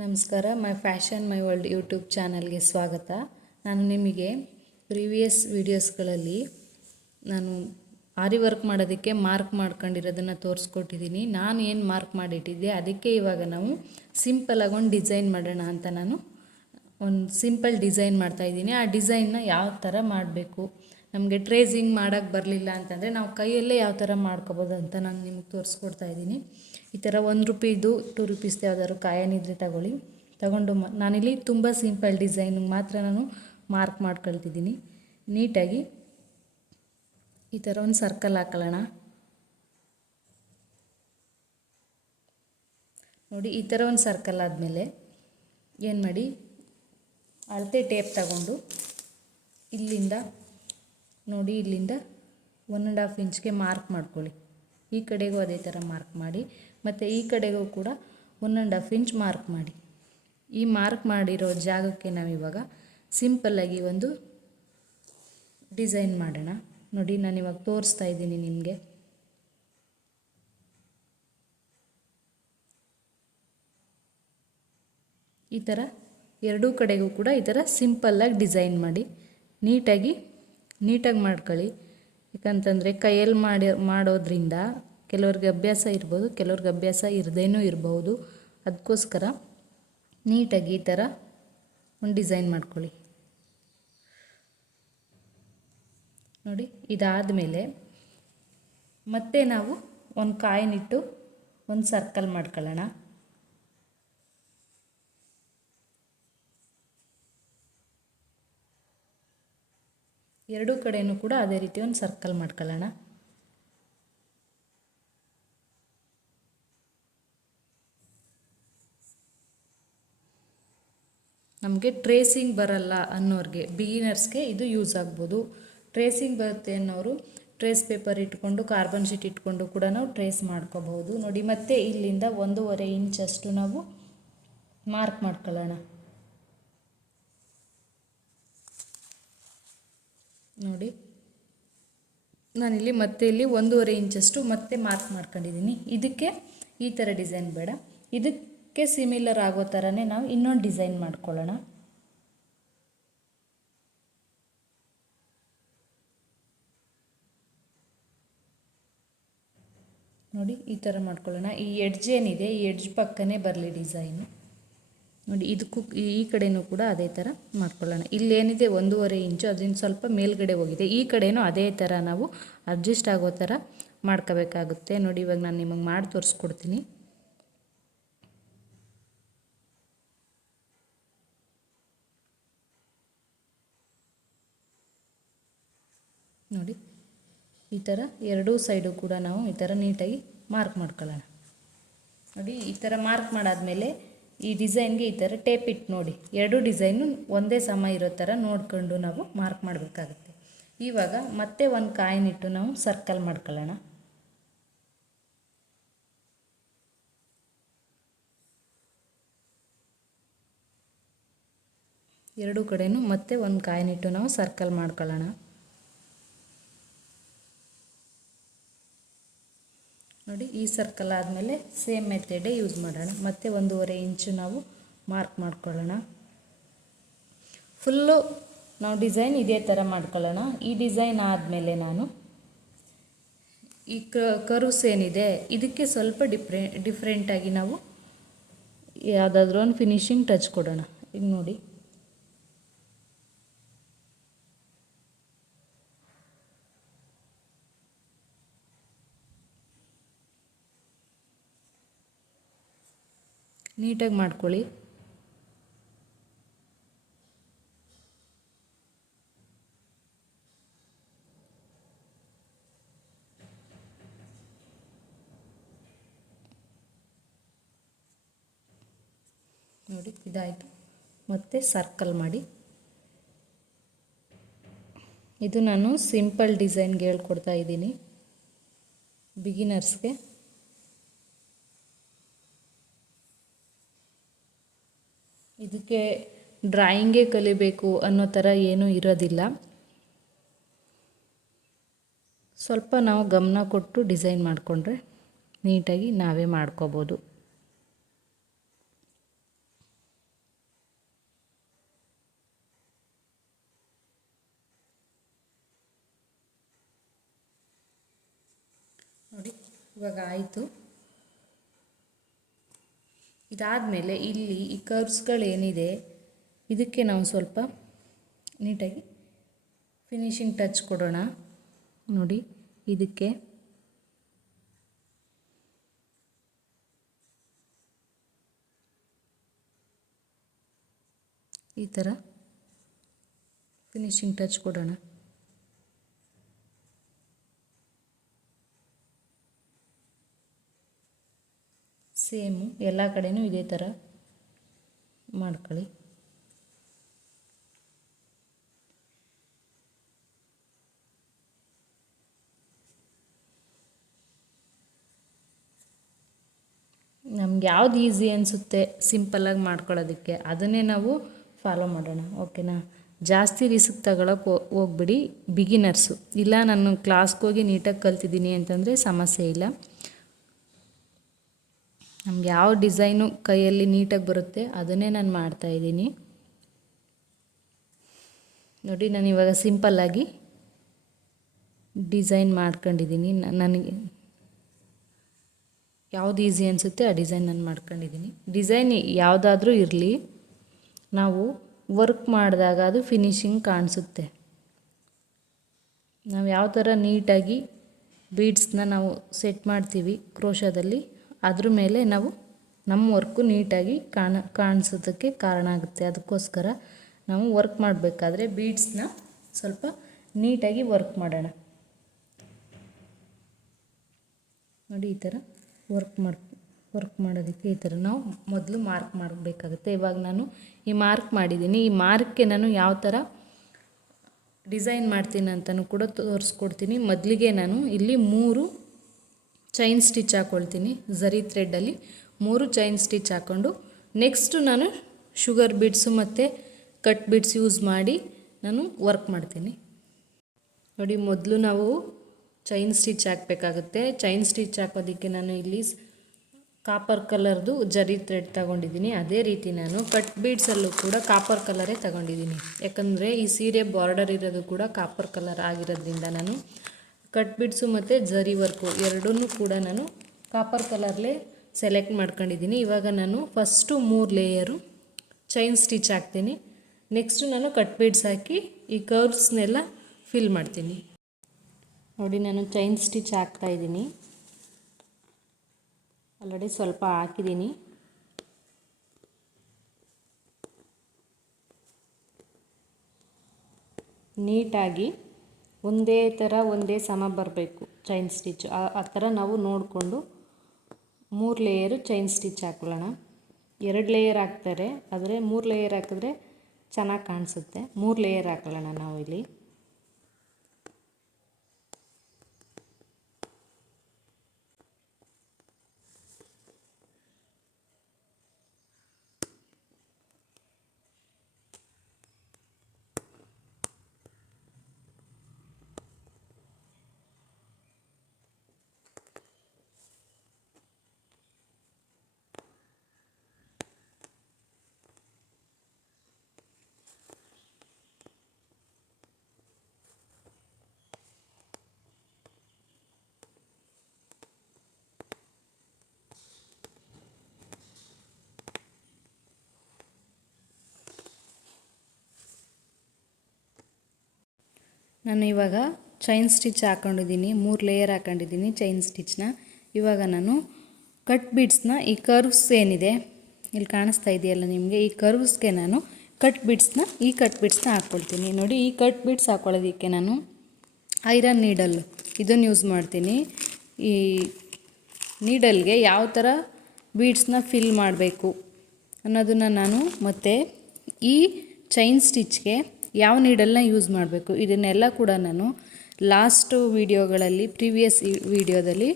ನಮಸ್ಕಾರ. ಮೈ fashion my world YouTube ಚಾನಲ್ಗೆ ಸ್ವಾಗತ. ನಾನು ನಿಮಗೆ ಪ್ರೀವಿಯಸ್ ವೀಡಿಯೋಸ್ಗಳಲ್ಲಿ ನಾನು ಆರಿ ವರ್ಕ್ ಮಾಡೋದಕ್ಕೆ ಮಾರ್ಕ್ ಮಾಡ್ಕೊಂಡಿರೋದನ್ನು ತೋರಿಸ್ಕೊಟ್ಟಿದ್ದೀನಿ. ನಾನು ಏನು ಮಾರ್ಕ್ ಮಾಡಿಟ್ಟಿದ್ದೆ ಅದಕ್ಕೆ ಇವಾಗ ನಾವು ಸಿಂಪಲಾಗಿ ಒಂದು ಡಿಸೈನ್ ಮಾಡೋಣ ಅಂತ ನಾನು ಒಂದು ಸಿಂಪಲ್ ಡಿಸೈನ್ ಮಾಡ್ತಾಯಿದ್ದೀನಿ. ಆ ಡಿಸೈನ್ನ ಯಾವ ಥರ ಮಾಡಬೇಕು, ನಮಗೆ ಟ್ರೇಸಿಂಗ್ ಮಾಡೋಕ್ಕೆ ಬರಲಿಲ್ಲ ಅಂತಂದರೆ ನಾವು ಕೈಯಲ್ಲೇ ಯಾವ ಥರ ಮಾಡ್ಕೋಬೋದು ಅಂತ ನಾನು ನಿಮಗೆ ತೋರಿಸ್ಕೊಡ್ತಾ ಇದ್ದೀನಿ. ಈ ಥರ 1 ರೂಪಾಯಿದು 2 ರೂಪೀಸ್ದು ಯಾವ್ದಾದ್ರು ಕಾಯಿನ್ ಇದ್ದರೆ ತಗೊಂಡು ನಾನಿಲ್ಲಿ ತುಂಬ ಸಿಂಪಲ್ ಡಿಸೈನಿಗೆ ಮಾತ್ರ ನಾನು ಮಾರ್ಕ್ ಮಾಡ್ಕೊಳ್ತಿದ್ದೀನಿ. ನೀಟಾಗಿ ಈ ಥರ ಒಂದು ಸರ್ಕಲ್ ಹಾಕೊಳ್ಳೋಣ. ನೋಡಿ, ಈ ಥರ ಒಂದು ಸರ್ಕಲ್ ಆದಮೇಲೆ ಏನು ಮಾಡಿ, ಅಳತೆ ಟೇಪ್ ತಗೊಂಡು ಇಲ್ಲಿಂದ ನೋಡಿ, ಇಲ್ಲಿಂದ 1.5 ಇಂಚ್ಗೆ ಮಾರ್ಕ್ ಮಾಡ್ಕೊಳ್ಳಿ. ಈ ಕಡೆಗೂ ಅದೇ ಥರ ಮಾರ್ಕ್ ಮಾಡಿ, ಮತ್ತು ಈ ಕಡೆಗೂ ಕೂಡ 1.5 ಇಂಚ್ ಮಾರ್ಕ್ ಮಾಡಿ. ಈ ಮಾರ್ಕ್ ಮಾಡಿರೋ ಜಾಗಕ್ಕೆ ನಾವಿವಾಗ ಸಿಂಪಲ್ಲಾಗಿ ಒಂದು ಡಿಸೈನ್ ಮಾಡೋಣ. ನೋಡಿ, ನಾನಿವಾಗ ತೋರಿಸ್ತಾ ಇದ್ದೀನಿ ನಿಮಗೆ. ಈ ಥರ ಎರಡೂ ಕಡೆಗೂ ಕೂಡ ಈ ಥರ ಸಿಂಪಲ್ಲಾಗಿ ಡಿಸೈನ್ ಮಾಡಿ ನೀಟಾಗಿ ಮಾಡ್ಕೊಳ್ಳಿ. ಯಾಕಂತಂದರೆ ಕೈಯಲ್ಲಿ ಮಾಡೋದ್ರಿಂದ ಕೆಲವ್ರಿಗೆ ಅಭ್ಯಾಸ ಇರ್ಬೋದು, ಕೆಲವ್ರಿಗೆ ಅಭ್ಯಾಸ ಇರದೇನೂ ಇರ್ಬೋದು. ಅದಕ್ಕೋಸ್ಕರ ನೀಟಾಗಿ ಈ ಥರ ಒಂದು ಡಿಸೈನ್ ಮಾಡ್ಕೊಳ್ಳಿ. ನೋಡಿ, ಇದಾದಮೇಲೆ ಮತ್ತೆ ನಾವು ಒಂದು ಕಾಯಿನ್ ಇಟ್ಟು ಒಂದು ಸರ್ಕಲ್ ಮಾಡ್ಕೊಳ್ಳೋಣ. ಎರಡೂ ಕಡೆಯೂ ಕೂಡ ಅದೇ ರೀತಿ ಒಂದು ಸರ್ಕಲ್ ಮಾಡ್ಕೊಳ್ಳೋಣ. ನಮಗೆ ಟ್ರೇಸಿಂಗ್ ಬರಲ್ಲ ಅನ್ನೋರಿಗೆ, ಬಿಗಿನರ್ಸ್ಗೆ ಇದು ಯೂಸ್ ಆಗ್ಬೋದು. ಟ್ರೇಸಿಂಗ್ ಬರುತ್ತೆ ಅನ್ನೋರು ಟ್ರೇಸ್ ಪೇಪರ್ ಇಟ್ಕೊಂಡು, ಕಾರ್ಬನ್ ಶೀಟ್ ಇಟ್ಕೊಂಡು ಕೂಡ ನಾವು ಟ್ರೇಸ್ ಮಾಡ್ಕೋಬಹುದು. ನೋಡಿ, ಮತ್ತೆ ಇಲ್ಲಿಂದ 1.5 ಇಂಚಷ್ಟು ನಾವು ಮಾರ್ಕ್ ಮಾಡ್ಕೊಳ್ಳೋಣ. ನೋಡಿ, ನಾನಿಲ್ಲಿ ಮತ್ತೆ ಇಲ್ಲಿ 1.5 ಇಂಚಷ್ಟು ಮತ್ತೆ ಮಾರ್ಕ್ ಮಾಡ್ಕೊಂಡಿದ್ದೀನಿ. ಇದಕ್ಕೆ ಈ ಥರ ಡಿಸೈನ್ ಬೇಡ, ಇದಕ್ಕೆ ಸಿಮಿಲರ್ ಆಗೋ ಥರನೇ ನಾವು ಇನ್ನೊಂದು ಡಿಸೈನ್ ಮಾಡ್ಕೊಳ್ಳೋಣ. ನೋಡಿ, ಈ ಥರ ಮಾಡ್ಕೊಳ್ಳೋಣ. ಈ ಎಡ್ಜ್ ಏನಿದೆ, ಈ ಎಡ್ಜ್ ಪಕ್ಕನೇ ಬರಲಿ ಡಿಸೈನು. ನೋಡಿ, ಇದಕ್ಕೂ ಈ ಕಡೆಯೂ ಕೂಡ ಅದೇ ಥರ ಮಾಡ್ಕೊಳ್ಳೋಣ. ಇಲ್ಲೇನಿದೆ 1.5 ಇಂಚು, ಅದರಿಂದ ಸ್ವಲ್ಪ ಮೇಲ್ಗಡೆ ಹೋಗಿದೆ. ಈ ಕಡೆಯೂ ಅದೇ ಥರ ನಾವು ಅಡ್ಜಸ್ಟ್ ಆಗೋ ಥರ ಮಾಡ್ಕೋಬೇಕಾಗುತ್ತೆ. ನೋಡಿ, ಇವಾಗ ನಾನು ನಿಮಗೆ ಮಾಡಿ ತೋರಿಸ್ಕೊಡ್ತೀನಿ. ನೋಡಿ, ಈ ಥರ ಎರಡೂ ಸೈಡು ಕೂಡ ನಾವು ಈ ಥರ ನೀಟಾಗಿ ಮಾರ್ಕ್ ಮಾಡ್ಕೊಳ್ಳೋಣ. ನೋಡಿ, ಈ ಥರ ಮಾರ್ಕ್ ಮಾಡಾದಮೇಲೆ ಈ ಡಿಸೈನ್ಗೆ ಈ ಥರ ಟೇಪ್ ಇಟ್ಟು ನೋಡಿ, ಎರಡೂ ಡಿಸೈನು ಒಂದೇ ಸಮ ಇರೋ ಥರ ನೋಡಿಕೊಂಡು ನಾವು ಮಾರ್ಕ್ ಮಾಡಬೇಕಾಗುತ್ತೆ. ಇವಾಗ ಮತ್ತೆ ಒಂದು ಕಾಯಿನ್ ಇಟ್ಟು ನಾವು ಸರ್ಕಲ್ ಮಾಡ್ಕೊಳ್ಳೋಣ. ಎರಡೂ ಕಡೆಯೂ ಮತ್ತೆ ಒಂದು ಕಾಯಿನ್ ಇಟ್ಟು ನಾವು ಸರ್ಕಲ್ ಮಾಡ್ಕೊಳ್ಳೋಣ. ನೋಡಿ, ಈ ಸರ್ಕಲ್ ಆದಮೇಲೆ ಸೇಮ್ ಮೆಥಡೇ ಯೂಸ್ ಮಾಡೋಣ. ಮತ್ತೆ 1.5 ಇಂಚು ನಾವು ಮಾರ್ಕ್ ಮಾಡ್ಕೊಳ್ಳೋಣ. ಫುಲ್ಲು ನಾವು ಡಿಸೈನ್ ಇದೇ ಥರ ಮಾಡ್ಕೊಳ್ಳೋಣ. ಈ ಡಿಸೈನ್ ಆದಮೇಲೆ ನಾನು ಈ ಕರ್ವ್ಸ್ ಏನಿದೆ ಇದಕ್ಕೆ ಸ್ವಲ್ಪ ಡಿಫ್ರೆಂಟಾಗಿ ನಾವು ಯಾವುದಾದ್ರೂ ಒಂದು ಫಿನಿಶಿಂಗ್ ಟಚ್ ಕೊಡೋಣ. ಈಗ ನೋಡಿ, ನೀಟಾಗಿ ಮಾಡ್ಕೊಳ್ಳಿ. ನೋಡಿ, ಇದಾಯಿತು. ಮತ್ತೆ ಸರ್ಕಲ್ ಮಾಡಿ. ಇದು ನಾನು ಸಿಂಪಲ್ ಡಿಸೈನ್ಗೆ ಹೇಳ್ಕೊಡ್ತಾ ಇದ್ದೀನಿ ಬಿಗಿನರ್ಸ್ಗೆ. ಇದಕ್ಕೆ ಡ್ರಾಯಿಂಗೇ ಕಲಿಬೇಕು ಅನ್ನೋ ಥರ ಏನೂ ಇರೋದಿಲ್ಲ. ಸ್ವಲ್ಪ ನಾವು ಗಮನ ಕೊಟ್ಟು ಡಿಸೈನ್ ಮಾಡಿಕೊಂಡ್ರೆ ನೀಟಾಗಿ ನಾವೇ ಮಾಡ್ಕೋಬೋದು. ಇವಾಗ ಆಯಿತು. ಇದಾದಮೇಲೆ ಇಲ್ಲಿ ಈ ಕರ್ವ್ಸ್ಗಳೇನಿದೆ ಇದಕ್ಕೆ ನಾವು ಸ್ವಲ್ಪ ನೀಟಾಗಿ ಫಿನಿಶಿಂಗ್ ಟಚ್ ಕೊಡೋಣ. ನೋಡಿ ಇದಕ್ಕೆ ಈ ಥರ ಫಿನಿಶಿಂಗ್ ಟಚ್ ಕೊಡೋಣ. ಸೇಮು ಎಲ್ಲ ಕಡೆನೂ ಇದೇ ಥರ ಮಾಡ್ಕೊಳ್ಳಿ. ನಮ್ಗೆ ಯಾವ್ದು ಈಸಿ ಅನಿಸುತ್ತೆ ಸಿಂಪಲ್ಲಾಗಿ ಮಾಡ್ಕೊಳ್ಳೋದಕ್ಕೆ ಅದನ್ನೇ ನಾವು ಫಾಲೋ ಮಾಡೋಣ, ಓಕೆನಾ. ಜಾಸ್ತಿ ರಿಸ್ಕ್ ತಗೊಳಕ್ಕೆ ಹೋಗ್ಬಿಡಿ ಬಿಗಿನರ್ಸು. ಇಲ್ಲ ನಾನು ಕ್ಲಾಸ್ಗೆ ಹೋಗಿ ನೀಟಾಗಿ ಕಲ್ತಿದ್ದೀನಿ ಅಂತಂದರೆ ಸಮಸ್ಯೆ ಇಲ್ಲ. ನಮ್ಗೆ ಯಾವ ಡಿಸೈನು ಕೈಯಲ್ಲಿ ನೀಟಾಗಿ ಬರುತ್ತೆ ಅದನ್ನೇ ನಾನು ಮಾಡ್ತಾಯಿದ್ದೀನಿ. ನೋಡಿ ನಾನು ಇವಾಗ ಸಿಂಪಲ್ಲಾಗಿ ಡಿಸೈನ್ ಮಾಡ್ಕೊಂಡಿದ್ದೀನಿ. ನನಗೆ ಯಾವುದು ಈಸಿ ಅನಿಸುತ್ತೆ ಆ ಡಿಸೈನ್ ನಾನು ಮಾಡ್ಕೊಂಡಿದ್ದೀನಿ. ಡಿಸೈನ್ ಯಾವುದಾದ್ರೂ ಇರಲಿ, ನಾವು ವರ್ಕ್ ಮಾಡಿದಾಗ ಅದು ಫಿನಿಶಿಂಗ್ ಕಾಣಿಸುತ್ತೆ. ನಾವು ಯಾವ ಥರ ನೀಟಾಗಿ ಬೀಡ್ಸ್ನ ನಾವು ಸೆಟ್ ಮಾಡ್ತೀವಿ ಕ್ರೋಶದಲ್ಲಿ, ಅದ್ರ ಮೇಲೆ ನಾವು ನಮ್ಮ ವರ್ಕು ನೀಟಾಗಿ ಕಾಣಿಸೋದಕ್ಕೆ ಕಾರಣ ಆಗುತ್ತೆ. ಅದಕ್ಕೋಸ್ಕರ ನಾವು ವರ್ಕ್ ಮಾಡಬೇಕಾದ್ರೆ ಬೀಡ್ಸ್ನ ಸ್ವಲ್ಪ ನೀಟಾಗಿ ವರ್ಕ್ ಮಾಡೋಣ. ನೋಡಿ ಈ ಥರ ವರ್ಕ್ ಮಾಡೋದಕ್ಕೆ ಈ ಥರ ನಾವು ಮೊದಲು ಮಾರ್ಕ್ ಮಾಡಬೇಕಾಗುತ್ತೆ. ಇವಾಗ ನಾನು ಈ ಮಾರ್ಕ್ ಮಾಡಿದ್ದೀನಿ. ಈ ಮಾರ್ಕ್ಗೆ ನಾನು ಯಾವ ಥರ ಡಿಸೈನ್ ಮಾಡ್ತೀನಿ ಅಂತಲೂ ಕೂಡ ತೋರಿಸ್ಕೊಡ್ತೀನಿ. ಮೊದಲಿಗೆ ನಾನು ಇಲ್ಲಿ 3 ಚೈನ್ ಸ್ಟಿಚ್ ಹಾಕ್ಕೊಳ್ತೀನಿ. ಝರಿ ಥ್ರೆಡ್ಡಲ್ಲಿ 3 ಚೈನ್ ಸ್ಟಿಚ್ ಹಾಕ್ಕೊಂಡು ನೆಕ್ಸ್ಟು ನಾನು ಶುಗರ್ ಬೀಡ್ಸು ಮತ್ತು ಕಟ್ ಬೀಡ್ಸ್ ಯೂಸ್ ಮಾಡಿ ನಾನು ವರ್ಕ್ ಮಾಡ್ತೀನಿ. ನೋಡಿ ಮೊದಲು ನಾವು ಚೈನ್ ಸ್ಟಿಚ್ ಹಾಕಬೇಕಾಗುತ್ತೆ. ಚೈನ್ ಸ್ಟಿಚ್ ಹಾಕೋದಕ್ಕೆ ನಾನು ಇಲ್ಲಿ ಕಾಪರ್ ಕಲರ್ದು ಜರಿ ಥ್ರೆಡ್ ತಗೊಂಡಿದ್ದೀನಿ. ಅದೇ ರೀತಿ ನಾನು ಕಟ್ ಬೀಡ್ಸಲ್ಲೂ ಕೂಡ ಕಾಪರ್ ಕಲರೇ ತಗೊಂಡಿದ್ದೀನಿ. ಯಾಕಂದರೆ ಈ ಸೀರೆ ಬಾರ್ಡರ್ ಇರೋದು ಕೂಡ ಕಾಪರ್ ಕಲರ್ ಆಗಿರೋದ್ರಿಂದ ನಾನು ಕಟ್ ಬೀಡ್ಸು ಮತ್ತು ಜರಿ ವರ್ಕು ಎರಡನ್ನೂ ಕೂಡ ನಾನು ಕಾಪರ್ ಕಲರ್ಲೇ ಸೆಲೆಕ್ಟ್ ಮಾಡ್ಕೊಂಡಿದ್ದೀನಿ. ಇವಾಗ ನಾನು ಫಸ್ಟು 3 ಲೇಯರು ಚೈನ್ ಸ್ಟಿಚ್ ಹಾಕ್ತೀನಿ. ನೆಕ್ಸ್ಟು ನಾನು ಕಟ್ ಬೀಡ್ಸ್ ಹಾಕಿ ಈ ಕರ್ವ್ಸ್ನೆಲ್ಲ ಫಿಲ್ ಮಾಡ್ತೀನಿ. ನೋಡಿ ನಾನು ಚೈನ್ ಸ್ಟಿಚ್ ಹಾಕ್ತಾಯಿದ್ದೀನಿ. ಆಲ್ರೆಡಿ ಸ್ವಲ್ಪ ಹಾಕಿದ್ದೀನಿ. ನೀಟಾಗಿ ಒಂದೇ ಥರ ಒಂದೇ ಸಮ ಬರಬೇಕು ಚೈನ್ ಸ್ಟಿಚ್. ಆ ಥರ ನಾವು ನೋಡಿಕೊಂಡು 3 ಲೇಯರು ಚೈನ್ ಸ್ಟಿಚ್ ಹಾಕೊಳ್ಳೋಣ. 2 ಲೇಯರ್ ಹಾಕ್ತಾರೆ, ಆದರೆ 3 ಲೇಯರ್ ಹಾಕಿದ್ರೆ ಚೆನ್ನಾಗಿ ಕಾಣಿಸುತ್ತೆ. 3 ಲೇಯರ್ ಹಾಕೊಳ್ಳೋಣ ನಾವು ಇಲ್ಲಿ. ನಾನು ಇವಾಗ ಚೈನ್ ಸ್ಟಿಚ್ ಹಾಕ್ಕೊಂಡಿದ್ದೀನಿ. 3 ಲೇಯರ್ ಹಾಕ್ಕೊಂಡಿದ್ದೀನಿ ಚೈನ್ ಸ್ಟಿಚ್ನ. ಇವಾಗ ನಾನು ಕಟ್ ಬೀಡ್ಸ್ನ ಈ ಕರ್ವ್ಸ್ ಏನಿದೆ ಇಲ್ಲಿ ಕಾಣಿಸ್ತಾ ಇದೆಯಲ್ಲ ನಿಮಗೆ, ಈ ಕರ್ವ್ಸ್ಗೆ ನಾನು ಕಟ್ ಬೀಡ್ಸ್ನ ಹಾಕ್ಕೊಳ್ತೀನಿ. ನೋಡಿ ಈ ಕಟ್ ಬೀಡ್ಸ್ ಹಾಕ್ಕೊಳ್ಳೋದಕ್ಕೆ ನಾನು ಐರನ್ ನೀಡಲ್ ಇದನ್ನು ಯೂಸ್ ಮಾಡ್ತೀನಿ. ಈ ನೀಡಲ್ಗೆ ಯಾವ ಥರ ಬೀಡ್ಸ್ನ ಫಿಲ್ ಮಾಡಬೇಕು ಅನ್ನೋದನ್ನು ನಾನು ಮತ್ತು ಈ ಚೈನ್ ಸ್ಟಿಚ್ಗೆ ಯಾವ ನೀಡಲ್ನ ಯೂಸ್ ಮಾಡಬೇಕು ಇದನ್ನೆಲ್ಲ ಕೂಡ ನಾನು ಲಾಸ್ಟ್ ವೀಡಿಯೋಗಳಲ್ಲಿ ಪ್ರೀವಿಯಸ್ ವೀಡಿಯೋದಲ್ಲಿ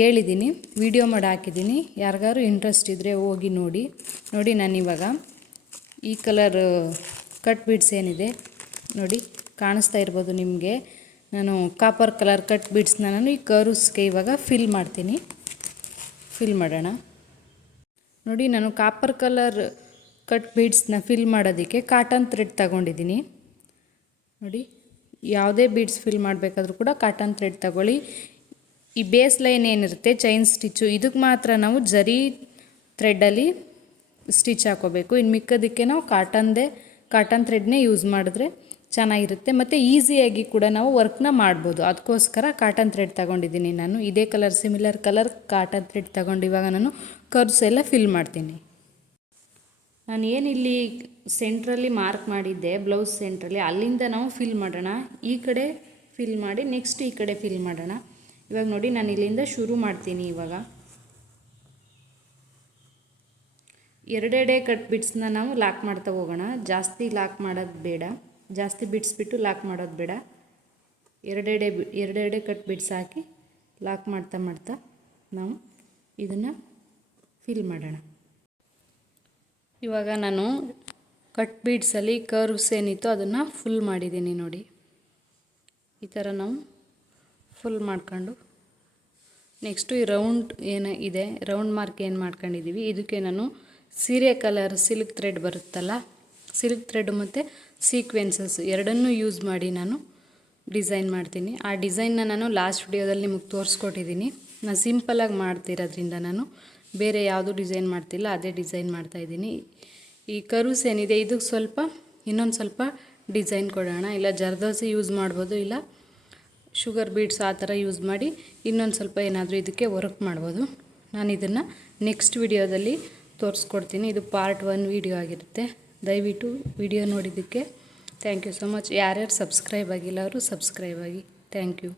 ಹೇಳಿದ್ದೀನಿ, ವಿಡಿಯೋ ಮಾಡಿ ಹಾಕಿದ್ದೀನಿ. ಯಾರಿಗಾರು ಇಂಟ್ರೆಸ್ಟ್ ಇದ್ದರೆ ಹೋಗಿ ನೋಡಿ. ನೋಡಿ ನಾನಿವಾಗ ಈ ಕಲರ್ ಕಟ್ ಬೀಡ್ಸ್ ಏನಿದೆ ನೋಡಿ ಕಾಣಿಸ್ತಾ ಇರ್ಬೋದು ನಿಮಗೆ. ನಾನು ಕಾಪರ್ ಕಲರ್ ಕಟ್ ಬೀಡ್ಸ್ನ ನಾನು ಈ ಕರ್ವ್ಸ್ಗೆ ಇವಾಗ ಫಿಲ್ ಮಾಡ್ತೀನಿ. ಫಿಲ್ ಮಾಡೋಣ. ನೋಡಿ ನಾನು ಕಾಪರ್ ಕಲರ್ ಕಟ್ ಬೀಡ್ಸ್ನ ಫಿಲ್ ಮಾಡೋದಕ್ಕೆ ಕಾಟನ್ ಥ್ರೆಡ್ ತಗೊಂಡಿದ್ದೀನಿ. ನೋಡಿ ಯಾವುದೇ ಬೀಡ್ಸ್ ಫಿಲ್ ಮಾಡಬೇಕಾದ್ರೂ ಕೂಡ ಕಾಟನ್ ಥ್ರೆಡ್ ತಗೊಳ್ಳಿ. ಈ ಬೇಸ್ ಲೈನ್ ಏನಿರುತ್ತೆ ಚೈನ್ ಸ್ಟಿಚ್ಚು ಇದಕ್ಕೆ ಮಾತ್ರ ನಾವು ಜರಿ ಥ್ರೆಡ್ಡಲ್ಲಿ ಸ್ಟಿಚ್ ಹಾಕೋಬೇಕು. ಇನ್ನು ಮಿಕ್ಕೋದಕ್ಕೆ ನಾವು ಕಾಟನ್ ಥ್ರೆಡ್ನೇ ಯೂಸ್ ಮಾಡಿದ್ರೆ ಚೆನ್ನಾಗಿರುತ್ತೆ ಮತ್ತು ಈಸಿಯಾಗಿ ಕೂಡ ನಾವು ವರ್ಕ್ನ ಮಾಡ್ಬೋದು. ಅದಕ್ಕೋಸ್ಕರ ಕಾಟನ್ ಥ್ರೆಡ್ ತಗೊಂಡಿದ್ದೀನಿ ನಾನು. ಇದೇ colour similar colour cotton thread ತಗೊಂಡು ಇವಾಗ ನಾನು ಕರ್ವ್ಸ್ ಎಲ್ಲ ಫಿಲ್ ಮಾಡ್ತೀನಿ. ನಾನು ಏನಿಲ್ಲಿ ಸೆಂಟ್ರಲ್ಲಿ ಮಾರ್ಕ್ ಮಾಡಿದ್ದೆ ಬ್ಲೌಸ್ ಸೆಂಟ್ರಲ್ಲಿ, ಅಲ್ಲಿಂದ ನಾವು ಫಿಲ್ ಮಾಡೋಣ. ಈ ಕಡೆ ಫಿಲ್ ಮಾಡಿ ನೆಕ್ಸ್ಟ್ ಈ ಕಡೆ ಫಿಲ್ ಮಾಡೋಣ. ಇವಾಗ ನೋಡಿ ನಾನು ಇಲ್ಲಿಂದ ಶುರು ಮಾಡ್ತೀನಿ. ಇವಾಗ ಎರಡೆರಡೇ ಕಟ್ ಬಿಡ್ಸ್ನ ನಾವು ಲಾಕ್ ಮಾಡ್ತಾ ಹೋಗೋಣ. ಜಾಸ್ತಿ ಲಾಕ್ ಮಾಡೋದು ಬೇಡ, ಜಾಸ್ತಿ ಬಿಡಿಸ್ಬಿಟ್ಟು ಲಾಕ್ ಮಾಡೋದು ಬೇಡ. ಎರಡೆರಡೆ ಕಟ್ ಬಿಡ್ಸ್ ಹಾಕಿ ಲಾಕ್ ಮಾಡ್ತಾ ನಾವು ಇದನ್ನು ಫಿಲ್ ಮಾಡೋಣ. ಇವಾಗ ನಾನು ಕಟ್ ಬೀಡ್ಸಲ್ಲಿ ಕರ್ವ್ಸ್ ಏನಿತ್ತು ಅದನ್ನು ಫುಲ್ ಮಾಡಿದ್ದೀನಿ ನೋಡಿ. ಈ ಥರ ನಾವು ಫುಲ್ ಮಾಡ್ಕೊಂಡು ನೆಕ್ಸ್ಟು ಈ ರೌಂಡ್ ಏನು ಇದೆ ರೌಂಡ್ ಮಾರ್ಕ್ ಏನು ಮಾಡ್ಕೊಂಡಿದ್ದೀವಿ ಇದಕ್ಕೆ ನಾನು ಸೀರೆ ಕಲರ್ ಸಿಲ್ಕ್ ಥ್ರೆಡ್ ಬರುತ್ತಲ್ಲ, ಸಿಲ್ಕ್ ಥ್ರೆಡ್ ಮತ್ತು ಸೀಕ್ವೆನ್ಸಸ್ ಎರಡನ್ನೂ ಯೂಸ್ ಮಾಡಿ ನಾನು ಡಿಸೈನ್ ಮಾಡ್ತೀನಿ. ಆ ಡಿಸೈನ್ನ ನಾನು ಲಾಸ್ಟ್ ವಿಡಿಯೋದಲ್ಲಿ ನಿಮಗೆ ತೋರಿಸ್ಕೊಟ್ಟಿದ್ದೀನಿ. ನಾನು ಸಿಂಪಲಾಗಿ ಮಾಡ್ತಿರೋದ್ರಿಂದ ನಾನು ಬೇರೆ ಯಾವುದು ಡಿಸೈನ್ ಮಾಡ್ತಿಲ್ಲ, ಅದೇ ಡಿಸೈನ್ ಮಾಡ್ತಾಯಿದ್ದೀನಿ. ಈ ಕರ್ವ್ಸ್ ಏನಿದೆ ಇದಕ್ಕೆ ಇನ್ನೊಂದು ಸ್ವಲ್ಪ ಡಿಸೈನ್ ಕೊಡೋಣ. ಇಲ್ಲ ಜರ್ದೋಸಿ ಯೂಸ್ ಮಾಡ್ಬೋದು, ಇಲ್ಲ ಶುಗರ್ ಬೀಡ್ಸ್ ಆ ಥರ ಯೂಸ್ ಮಾಡಿ ಇನ್ನೊಂದು ಸ್ವಲ್ಪ ಏನಾದರೂ ಇದಕ್ಕೆ ವರ್ಕ್ ಮಾಡ್ಬೋದು. ನಾನು ಇದನ್ನು ನೆಕ್ಸ್ಟ್ ವಿಡಿಯೋದಲ್ಲಿ ತೋರಿಸ್ಕೊಡ್ತೀನಿ. ಇದು ಪಾರ್ಟ್ 1 ವಿಡಿಯೋ ಆಗಿರುತ್ತೆ. ದಯವಿಟ್ಟು ವಿಡಿಯೋ ನೋಡಿದ್ದಕ್ಕೆ ಥ್ಯಾಂಕ್ ಯು ಸೊ ಮಚ್. ಯಾರ್ಯಾರು ಸಬ್ಸ್ಕ್ರೈಬ್ ಆಗಿಲ್ಲ ಅವರು ಸಬ್ಸ್ಕ್ರೈಬ್ ಆಗಿ. Thank you.